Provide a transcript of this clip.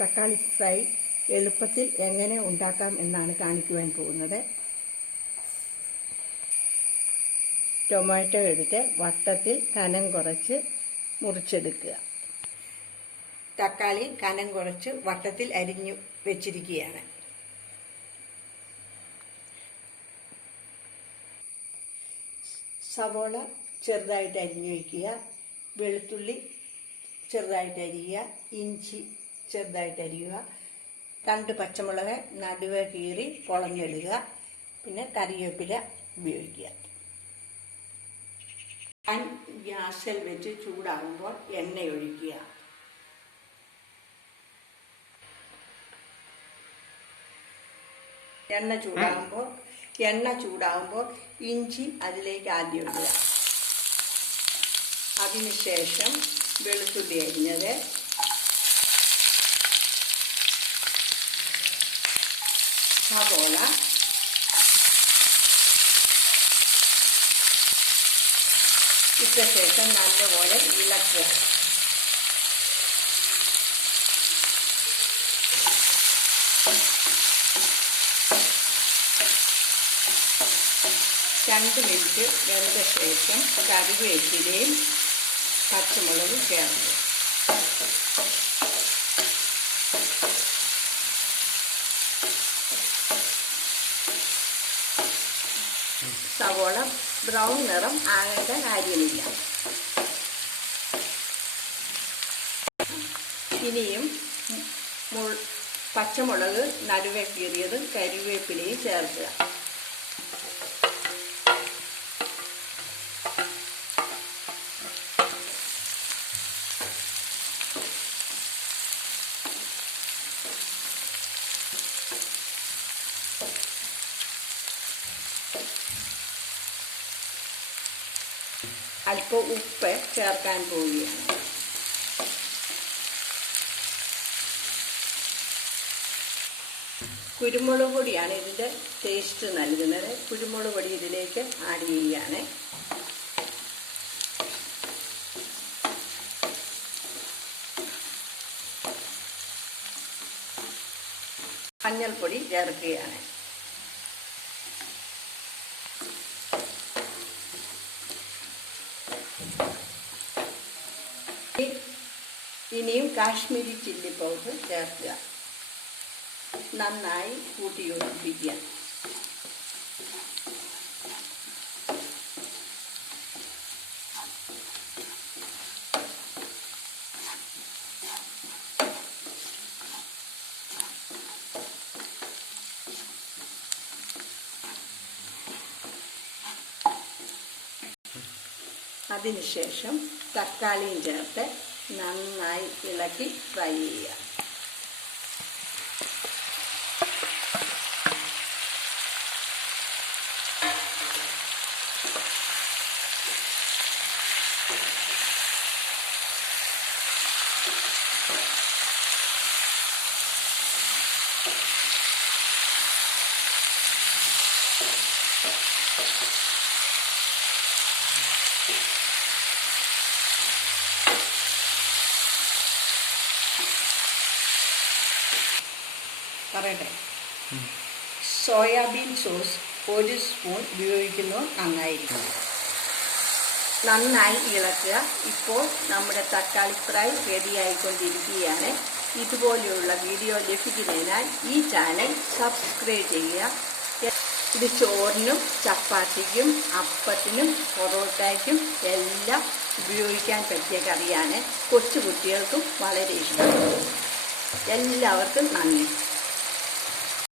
തക്കാളി ഫ്രൈ എളുപ്പത്തിൽ എങ്ങനെ ഉണ്ടാക്കാം എന്നാണ് കാണിക്കുവാൻ പോകുന്നത്. ടൊമാറ്റോ എടുത്ത് വട്ടത്തിൽ കനം കുറച്ച് മുറിച്ചെടുക്കുക. തക്കാളി കനം കുറച്ച് വട്ടത്തിൽ അരിഞ്ഞു വെച്ചിരിക്കുകയാണ്. സവോള ചെറുതായിട്ട് അരിഞ്ഞു വയ്ക്കുക. വെളുത്തുള്ളി ചെറുതായിട്ട് അരിയുക. ഇഞ്ചി ചെറുതായിട്ട് അരിയുക. 2 പച്ചമുളക് നടുവേ കീറി കുളഞ്ഞിടുക. പിന്നെ കറിവേപ്പില ഉപയോഗിക്കുക. പാൻ ഗ്യാസിൽ വെച്ച് ചൂടാകുമ്പോൾ എണ്ണ ഒഴിക്കുക. എണ്ണ ചൂടാകുമ്പോൾ ഇഞ്ചി അതിലേക്ക് ആദ്യം ഇടുക. അതിനുശേഷം വെളുത്തുള്ളി അരിഞ്ഞത്, സവോള, ഇട്ട ശേഷം നല്ലപോലെ ഇളക്കുക. രണ്ട് മിനിറ്റ് വെന്ത ശേഷം കറിവേപ്പിലയും പച്ചമുളകും ചേർക്കുക. സവോള ബ്രൗൺ നിറം ആകേണ്ട കാര്യമില്ല. ഇനിയും പച്ചമുളക് നടുവേ കീറിയതും കരിവേപ്പിലയും ചേർക്കുക. അല്പം ഉപ്പ് ചേർക്കാൻ പോവുകയാണ്. കുരുമുളക് പൊടിയാണ് ഇതിൻ്റെ ടേസ്റ്റ് നൽകുന്നത്. കുരുമുളക് പൊടി ഇതിലേക്ക് ആഡ് ചെയ്യുകയാണ്. മഞ്ഞൾപ്പൊടി ചേർക്കുകയാണ്. ഇനിയും കാശ്മീരി ചില്ലി പൗഡർ ചേർക്കുക. നന്നായി കൂട്ടി യോജിപ്പിക്കുക. അതിനുശേഷം തക്കാളിയും ചേർത്ത് നന്നായി ഇളക്കി ഫ്രൈ ചെയ്യുക. പറയട്ടെ, സോയാബീൻ സോസ് 1 സ്പൂൺ ഉപയോഗിക്കുന്നത് നന്നായിരിക്കും. നന്നായി ഇളക്കുക. ഇപ്പോൾ നമ്മുടെ തക്കാളി ഫ്രൈ റെഡിയായിക്കൊണ്ടിരിക്കുകയാണ്. ഇതുപോലെയുള്ള വീഡിയോ ലഭിക്കുന്നതിനാൽ ഈ ചാനൽ സബ്സ്ക്രൈബ് ചെയ്യുക. ഇത് ചോറിനും ചപ്പാത്തിക്കും അപ്പത്തിനും പൊറോട്ടയ്ക്കും എല്ലാം ഉപയോഗിക്കാൻ പറ്റിയ കറിയാണ്. കൊച്ചു കുട്ടികൾക്കും വളരെ ഇഷ്ടമാണ്. എല്ലാവർക്കും നന്ദി.